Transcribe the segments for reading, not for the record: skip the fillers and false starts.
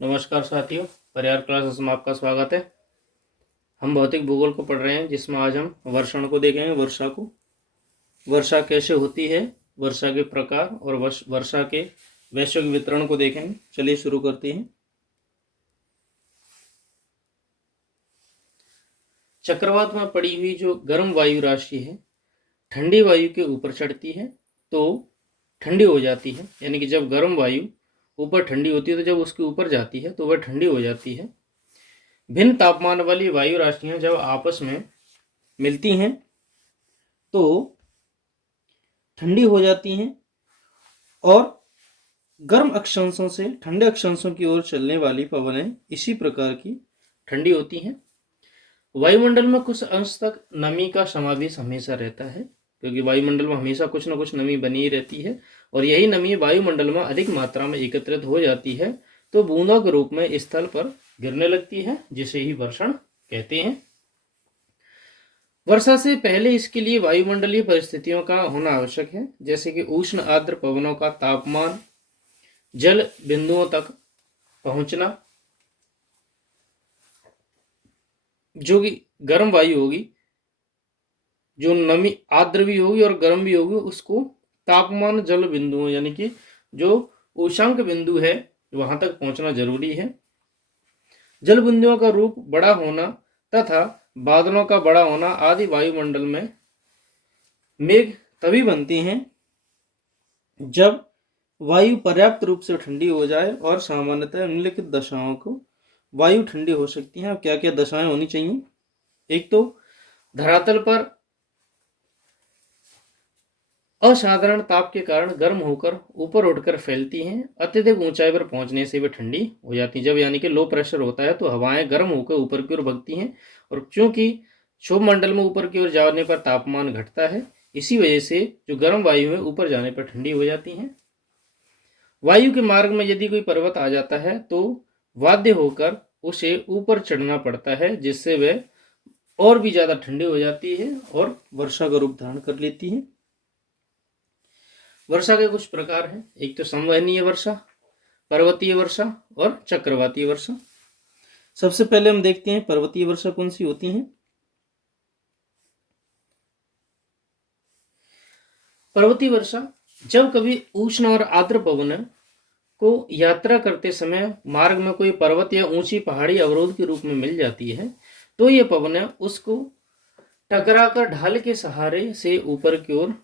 नमस्कार साथियों, परिहार क्लासेस में आपका स्वागत है। हम भौतिक भूगोल को पढ़ रहे हैं, जिसमें आज हम वर्षण को देखेंगे। वर्षा कैसे होती है, वर्षा के प्रकार और वर्षा के वैश्विक वितरण को देखेंगे। चलिए शुरू करते हैं। चक्रवात में पड़ी हुई जो गर्म वायु राशि है, ठंडी वायु के ऊपर चढ़ती है तो ठंडी हो जाती है। यानी कि जब गर्म वायु ऊपर ठंडी होती है तो जब उसके ऊपर जाती है तो वह ठंडी हो जाती है। भिन्न तापमान वाली वायु राशियां जब आपस में मिलती हैं तो ठंडी हो जाती हैं और गर्म अक्षांशों से ठंडे अक्षांशों की ओर चलने वाली पवनें इसी प्रकार की ठंडी होती हैं। वायुमंडल में कुछ अंश तक नमी का समावेश हमेशा रहता है, क्योंकि वायुमंडल में हमेशा कुछ न कुछ नमी बनी ही रहती है और यही नमी वायुमंडल में अधिक मात्रा में एकत्रित हो जाती है तो बूंदों के रूप में स्थल पर गिरने लगती है, जिसे ही वर्षण कहते हैं। वर्षा से पहले इसके लिए वायुमंडलीय परिस्थितियों का होना आवश्यक है, जैसे कि उष्ण आर्द्र पवनों का तापमान, जल बिंदुओं तक पहुंचना, जो कि गर्म वायु होगी, जो नमी आर्द्र भी होगी और गर्म भी होगी, उसको तापमान जल बिंदुओं यानी कि जो उष्णांक बिंदु है वहां तक पहुंचना जरूरी है। जल बिंदुओं का रूप बड़ा होना तथा बादलों का बड़ा होना आदि वायुमंडल में मेघ तभी बनती हैं जब वायु पर्याप्त रूप से ठंडी हो जाए और सामान्यतः निम्नलिखित दशाओं को वायु ठंडी हो सकती है। अब क्या क्या दशाएं होनी चाहिए? एक तो धरातल पर असाधारण ताप के कारण गर्म होकर ऊपर उठकर फैलती हैं। अत्यधिक ऊंचाई पर पहुंचने से वे ठंडी हो जाती हैं। जब यानी कि लो प्रेशर होता है तो हवाएं गर्म होकर ऊपर की ओर भगती हैं और क्योंकि क्षोभ मंडल में ऊपर की ओर जाने पर तापमान घटता है, इसी वजह से जो गर्म वायु है ऊपर जाने पर ठंडी हो जाती हैं। वायु के मार्ग में यदि कोई पर्वत आ जाता है तो बाध्य होकर उसे ऊपर चढ़ना पड़ता है, जिससे वह और भी ज्यादा ठंडी हो जाती है और वर्षा का रूप धारण कर लेती है। वर्षा के कुछ प्रकार हैं। एक तो संवहनीय वर्षा, पर्वतीय वर्षा और चक्रवातीय वर्षा। सबसे पहले हम देखते हैं पर्वतीय वर्षा कौन सी होती है। पर्वतीय वर्षा जब कभी उष्ण और आर्द्र पवन को यात्रा करते समय मार्ग में कोई पर्वत या ऊंची पहाड़ी अवरोध के रूप में मिल जाती है तो ये पवन उसको टकराकर ढाल के सहारे से ऊपर की ओर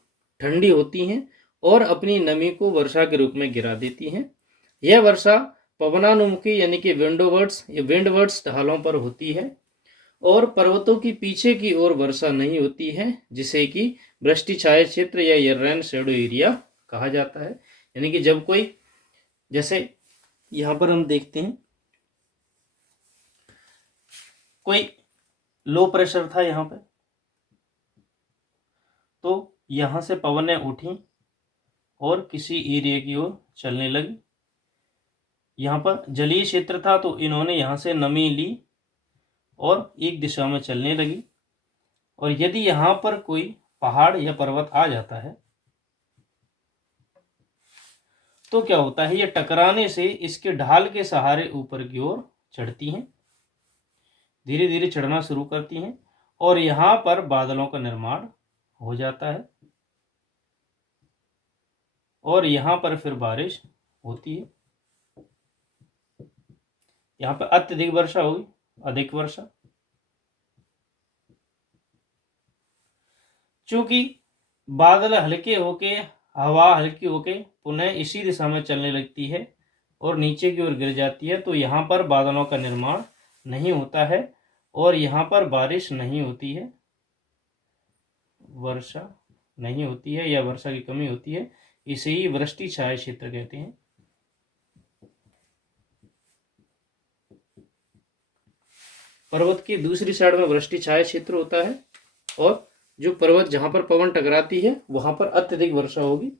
ठंडी होती हैं और अपनी नमी को वर्षा के रूप में गिरा देती हैं। यह वर्षा पवनानुमुखी यानी कि विंडवर्ड्स ढालों पर होती है और पर्वतों की पीछे की ओर वर्षा नहीं होती है, जिसे कि वृष्टि छाया क्षेत्र या रेन शैडो एरिया कहा जाता है। यानी कि जब कोई, जैसे यहां पर हम देखते हैं कोई लो प्रेशर था यहां पे, तो यहां से पवनें उठी और किसी एरिया की ओर चलने लगी। यहाँ पर जलीय क्षेत्र था तो इन्होंने यहाँ से नमी ली और एक दिशा में चलने लगी। और यदि यहाँ पर कोई पहाड़ या पर्वत आ जाता है तो क्या होता है, ये टकराने से इसके ढाल के सहारे ऊपर की ओर चढ़ती हैं, धीरे धीरे चढ़ना शुरू करती हैं और यहाँ पर बादलों का निर्माण हो जाता है और यहाँ पर फिर बारिश होती है। यहाँ पर अत्यधिक वर्षा होगी, अधिक वर्षा। चूंकि बादल हल्के होके, हवा हल्की होके पुनः इसी दिशा में चलने लगती है और नीचे की ओर गिर जाती है, तो यहाँ पर बादलों का निर्माण नहीं होता है और यहाँ पर बारिश नहीं होती है, वर्षा नहीं होती है या वर्षा की कमी होती है। इसे ही वृष्टि छाया क्षेत्र कहते हैं। पर्वत की दूसरी साइड में वृष्टि छाया क्षेत्र होता है और जो पर्वत जहां पर पवन टकराती है वहां पर अत्यधिक वर्षा होगी।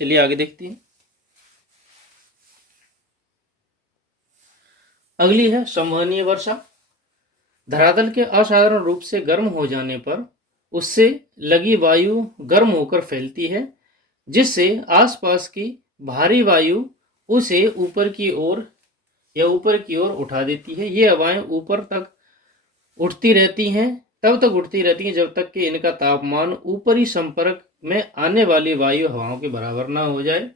चलिए आगे देखते हैं। अगली है संवहनीय वर्षा। धरातल के असाधारण रूप से गर्म हो जाने पर उससे लगी वायु गर्म होकर फैलती है, जिससे आसपास की भारी वायु उसे ऊपर की ओर या ऊपर की ओर उठा देती है। ये हवाएं ऊपर तक उठती रहती हैं, तब तक उठती रहती हैं जब तक कि इनका तापमान ऊपरी संपर्क में आने वाली वायु हवाओं के बराबर ना हो जाए।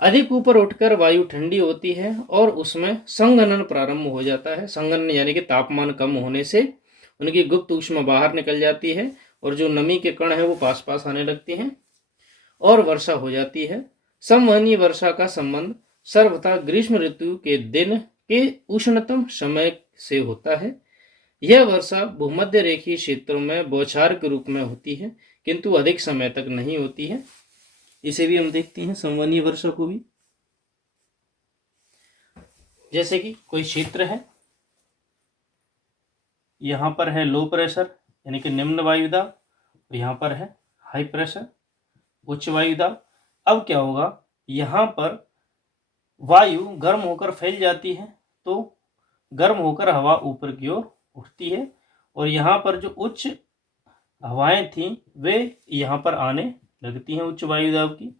अधिक ऊपर उठकर वायु ठंडी होती है और उसमें संघनन प्रारंभ हो जाता है। संघनन यानी कि तापमान कम होने से उनकी गुप्त ऊष्मा बाहर निकल जाती है और जो नमी के कण हैं वो पास पास आने लगते हैं और वर्षा हो जाती है। संवहनीय वर्षा का संबंध सर्वथा ग्रीष्म ऋतु के दिन के उष्णतम समय से होता है। यह वर्षा भूमध्य रेखीय क्षेत्रों में बौछार के रूप में होती है, किंतु अधिक समय तक नहीं होती है। इसे भी हम देखते हैं, संवहनीय वर्षा को भी। जैसे कि कोई क्षेत्र है, यहाँ पर है लो प्रेशर यानी कि निम्न वायुदाब, यहाँ पर है हाई प्रेशर उच्च वायुदाब। अब क्या होगा, यहाँ पर वायु गर्म होकर फैल जाती है तो गर्म होकर हवा ऊपर की ओर उठती है और यहाँ पर जो उच्च हवाएं थी वे यहाँ पर आने लगती हैं उच्च वायुदाब की,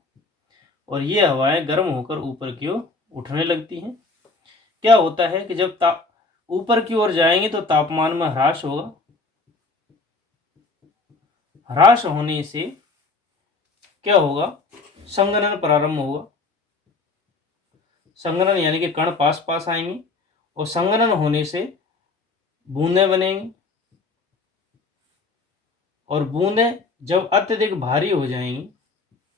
और ये हवाएं गर्म होकर ऊपर की ओर उठने लगती हैं। क्या होता है कि जब ऊपर की ओर जाएंगे तो तापमान में ह्रास होगा। ह्रास होने से क्या होगा, संघनन प्रारंभ होगा। संघनन यानी कि कण पास पास आएंगे और संघनन होने से बूंदें बनेंगी और बूंदें जब अत्यधिक भारी हो जाएंगी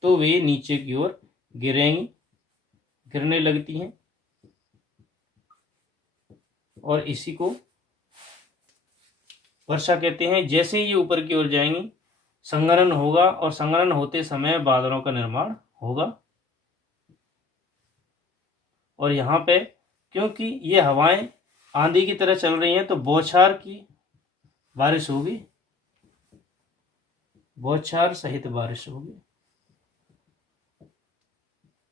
तो वे नीचे की ओर गिरने लगती हैं और इसी को वर्षा कहते हैं। जैसे ही ये ऊपर की ओर जाएंगी संघनन होगा और संघनन होते समय बादलों का निर्माण होगा। और यहाँ पे क्योंकि ये हवाएं आंधी की तरह चल रही हैं तो बौछार की बारिश होगी, बौछार सहित बारिश होगी,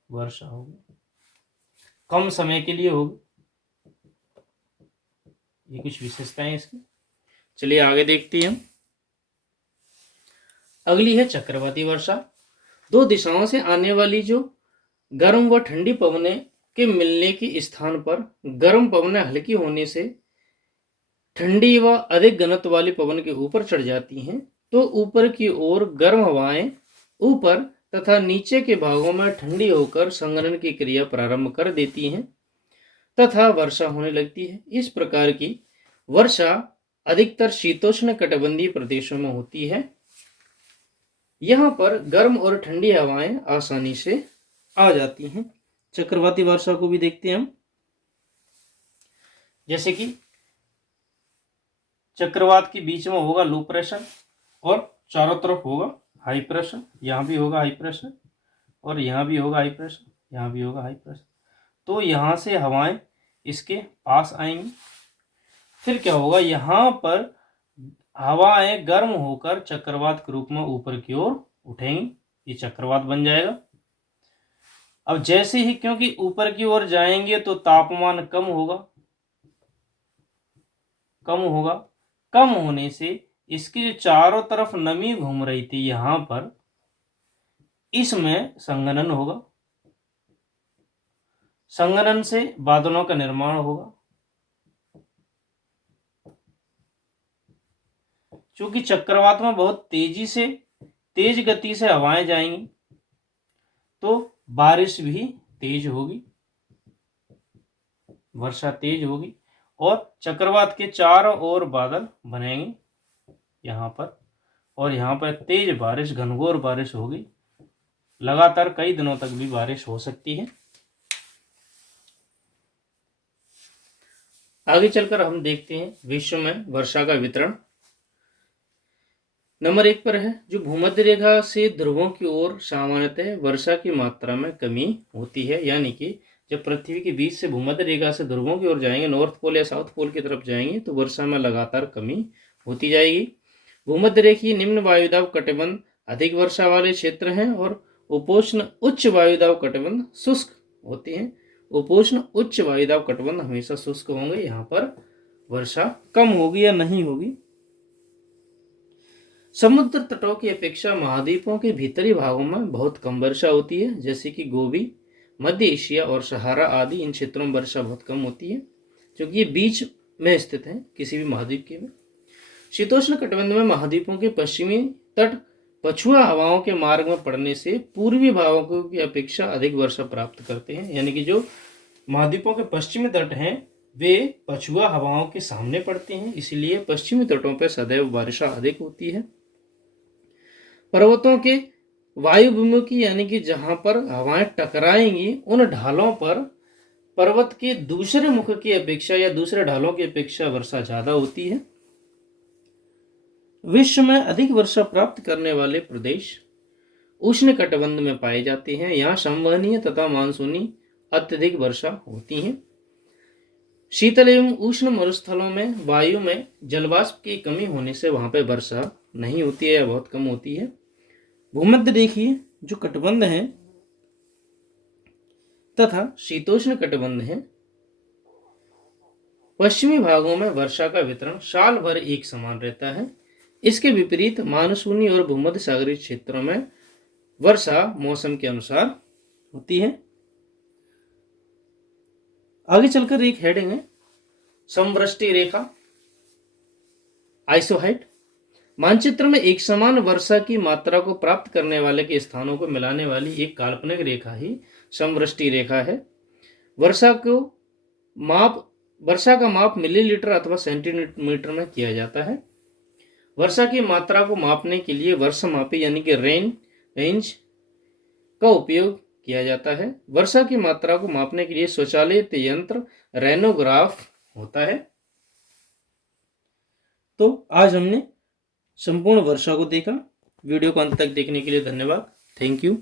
वर्षा होगी, कम समय के लिए होगी। ये कुछ विशेषताएं इसकी। चलिए आगे देखते हैं हम। अगली है चक्रवाती वर्षा। दो दिशाओं से आने वाली जो गर्म व ठंडी पवनें के मिलने के स्थान पर गर्म पवनें हल्की होने से ठंडी व अधिक घनत्व वाली पवन के ऊपर चढ़ जाती हैं तो ऊपर की ओर गर्म हवाएं ऊपर तथा नीचे के भागों में ठंडी होकर संघनन की क्रिया प्रारंभ कर देती हैं तथा वर्षा होने लगती है। इस प्रकार की वर्षा अधिकतर शीतोष्ण कटिबंधीय प्रदेशों में होती है। यहाँ पर गर्म और ठंडी हवाएं आसानी से आ जाती हैं। चक्रवाती वर्षा को भी देखते हैं हम। जैसे कि चक्रवात के बीच में होगा लो प्रेशर और चारों तरफ होगा हाई प्रेशर। यहाँ भी होगा हाई प्रेशर और यहाँ भी होगा हाई प्रेशर, यहाँ भी होगा हाई प्रेशर। तो यहाँ से हवाएं इसके पास आएंगी। फिर क्या होगा, यहाँ पर हवाएं गर्म होकर चक्रवात के रूप में ऊपर की ओर उठेंगी, ये चक्रवात बन जाएगा। अब जैसे ही क्योंकि ऊपर की ओर जाएंगे तो तापमान कम होगा, कम होने से इसकी जो चारों तरफ नमी घूम रही थी यहां पर, इसमें संघनन होगा। संघनन से बादलों का निर्माण होगा। क्योंकि चक्रवात में बहुत तेज गति से हवाएं जाएंगी तो बारिश भी तेज होगी, वर्षा तेज होगी और चक्रवात के चारों ओर बादल बनेंगे यहाँ पर, और यहाँ पर तेज बारिश, घनघोर बारिश होगी। लगातार कई दिनों तक भी बारिश हो सकती है। आगे चलकर हम देखते हैं विश्व में वर्षा का वितरण। नंबर 1 पर है जो भूमध्य रेखा से ध्रुवों की ओर सामान्यतः वर्षा की मात्रा में कमी होती है। यानी कि जब पृथ्वी के बीच से भूमध्य रेखा से ध्रुवों की ओर जाएंगे, नॉर्थ पोल या साउथ पोल की तरफ जाएंगे, तो वर्षा में लगातार कमी होती जाएगी। भूमध्य रेखीय निम्न वायुदाब कटिबंध अधिक वर्षा वाले क्षेत्र हैं और उपोष्ण उच्च वायुदाब कटिबंध शुष्क होते हैं। उपोष्ण उच्च वायुदाब कटिबंध हमेशा शुष्क होंगे, यहाँ पर वर्षा कम होगी या नहीं होगी। समुद्र तटों की अपेक्षा महाद्वीपों के भीतरी भागों में बहुत कम वर्षा होती है। जैसे कि गोबी मध्य एशिया और सहारा आदि इन क्षेत्रों में वर्षा बहुत कम होती है, क्योंकि ये बीच में स्थित है किसी भी महाद्वीप के में। शीतोष्ण कटिबंध में महाद्वीपों के पश्चिमी तट पछुआ हवाओं के मार्ग में पड़ने से पूर्वी भागों की अपेक्षा अधिक वर्षा प्राप्त करते हैं। यानी कि जो महाद्वीपों के पश्चिमी तट हैं वे पछुआ हवाओं के सामने पड़ते हैं, इसलिए पश्चिमी तटों पर सदैव वर्षा अधिक होती है। पर्वतों के वायुविमुखी यानी कि जहां पर हवाएं टकराएंगी उन ढालों पर पर्वत के दूसरे मुख की अपेक्षा या दूसरे ढालों की अपेक्षा वर्षा ज्यादा होती है। विश्व में अधिक वर्षा प्राप्त करने वाले प्रदेश उष्ण कटिबंध में पाए जाते हैं। यहाँ संवहनीय तथा मानसूनी अत्यधिक वर्षा होती है। शीतल एवं उष्ण मरुस्थलों में वायु में जलवाष्प की कमी होने से वहां पर वर्षा नहीं होती है या बहुत कम होती है। भूमध्य देखिए जो कटिबंध है तथा शीतोष्ण कटिबंध है, पश्चिमी भागों में वर्षा का वितरण साल भर एक समान रहता है। इसके विपरीत मानसूनी और भूमध्य सागरीय क्षेत्रों में वर्षा मौसम के अनुसार होती है। आगे चलकर एक हेडिंग है समवृष्टि रेखा, आइसोहाइट। मानचित्र में एक समान वर्षा की मात्रा को प्राप्त करने वाले के स्थानों को मिलाने वाली एक काल्पनिक रेखा ही समवृष्टि रेखा है। वर्षा का माप मिलीलीटर अथवा सेंटीमीटर में किया जाता है। वर्षा की मात्रा को मापने के लिए वर्षमापी यानी कि रेंज का उपयोग किया जाता है। वर्षा की मात्रा को मापने के लिए स्वचालित यंत्र रेनोग्राफ होता है। तो आज हमने संपूर्ण वर्षा को देखा। वीडियो को अंत तक देखने के लिए धन्यवाद। Thank you.